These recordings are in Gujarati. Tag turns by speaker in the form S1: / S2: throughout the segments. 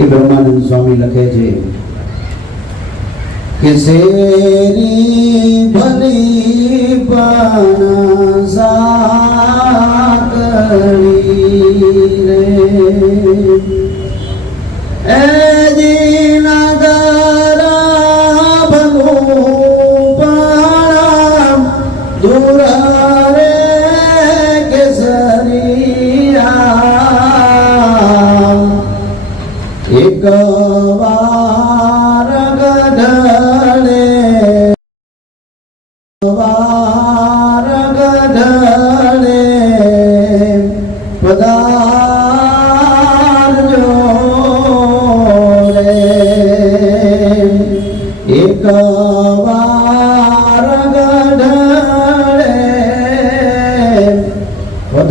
S1: એ બ્રહ્માનંદ સ્વામી લખે છે કે શેરી ભલી પણ સાકળી રે. એ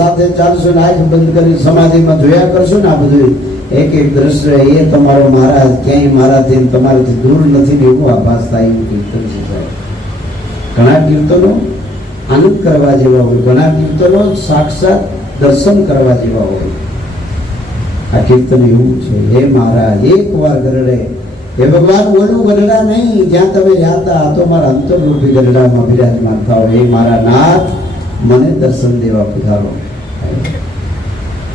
S1: સાથે ચાલશો ને આંખ બંધ કરી સમાધિમાં જોયા કરશો ને આ બધું એક એક દ્રશ્ય એ તમારો મહારાજ ક્યાંય મારાથી તમારાથી દૂર નથી ને એવું આભાસ થાય કીર્તન છે ઘણા કીર્તનો આનંદ કરવા જેવા હોય, ઘણા કીર્તનો સાક્ષાત દર્શન કરવા જેવા હોય. આ કીર્તન એવું છે, હે મહારાજ, એક વાર ગરડે. હે ભગવાન, ઓલું ગરડા નહીં, જ્યાં તમે જાતા, આ તો મારા અંતરરૂપી ગરડામાં બિરાજમાન થાવ હે મારા નાથ, મને દર્શન દેવા પધારો.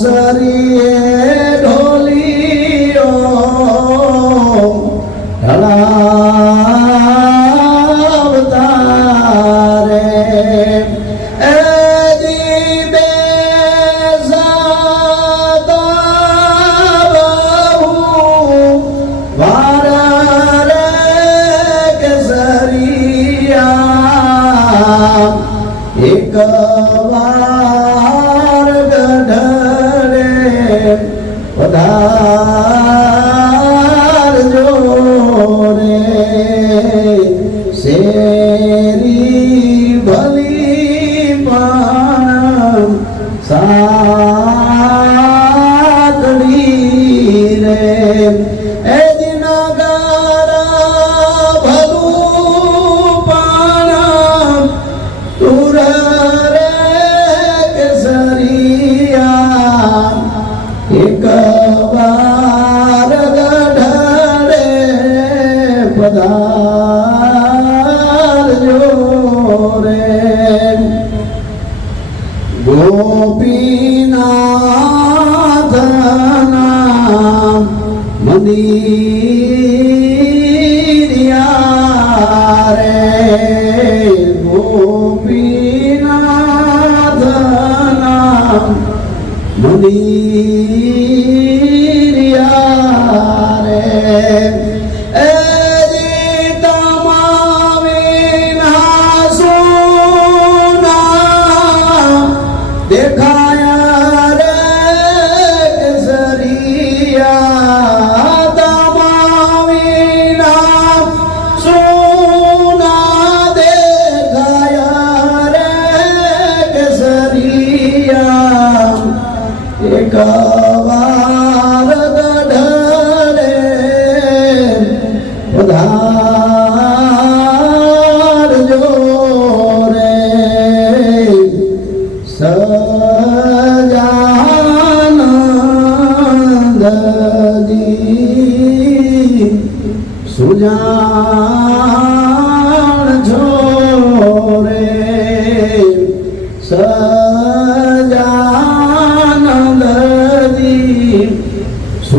S1: গুজারিয়ে ser মদিনা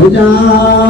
S1: সোজা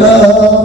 S1: એક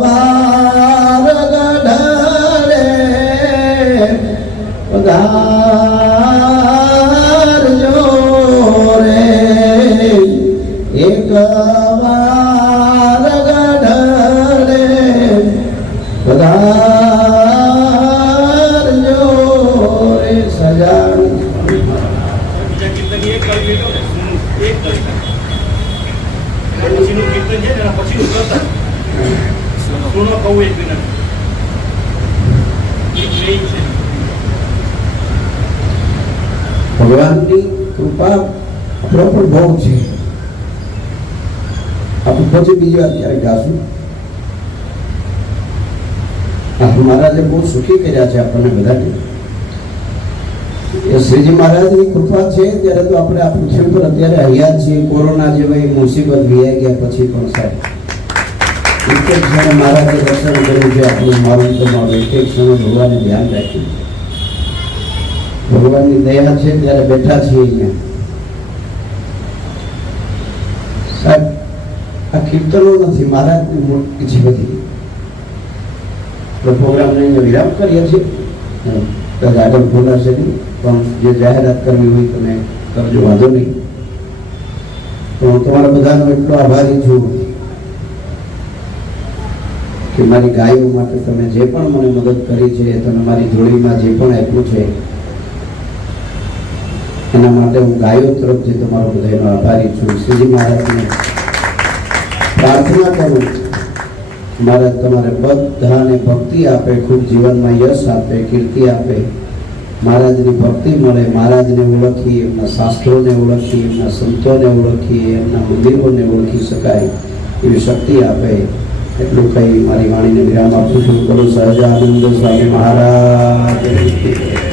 S1: ભગવાનની કૃપા આપણો પણ બહુ છે. આપણે પછી બીજી વાર ક્યારેક ગાશું મહારાજે બહુ સુખી કર્યા છે આપણને બધાને. એ શ્રીજી મહારાજની કૃપા છે, ત્યારે તો આપણે આ પૃથ્વી પર અત્યારે હૈયા છીએ. કોરોના જેવા મુસીબત વિયાઈ ગયા પછી પણ સાહેબ. એક એક ક્ષણે મહારાજે દર્શન કર્યું છે આપણું મારું તમારું એક એક ક્ષણે ભગવાને ધ્યાન રાખ્યું ભગવાનની દયા છે ત્યારે બેઠા છીએ અહીંયા સાહેબ આ કીર્તનો નથી મહારાજની મૂર્તિ છે બધી તો પ્રોગ્રામને અહીંયા વિરામ કરીએ છીએ કદાચ આગળ બોલાશે નહીં પણ જે જાહેરાત કરવી હોય તમે કરજો વાંધો નહીં તો હું તમારા બધાનો એટલો આભારી છું કે મારી ગાયો માટે તમે જે પણ મને મદદ કરી છે તમે મારી જોડીમાં જે પણ આપ્યું છે, એના માટે હું ગાયો તરફથી તમારો બધાનો આભારી છું. શ્રીજી મહારાજને પ્રાર્થના કરું મહારાજ તમારે બધાને ભક્તિ આપે, ખૂબ જીવનમાં યશ આપે, કીર્તિ આપે. મહારાજની ભક્તિ મળે, મહારાજને ઓળખી એમના શાસ્ત્રોને ઓળખી એમના સંતોને ઓળખી એમના મંદિરોને ઓળખી શકાય, એવી શક્તિ આપે. એટલું કહી મારી વાણીને વિરામ આપું છું. કરું સહજાનંદ સ્વામી મહારાજ.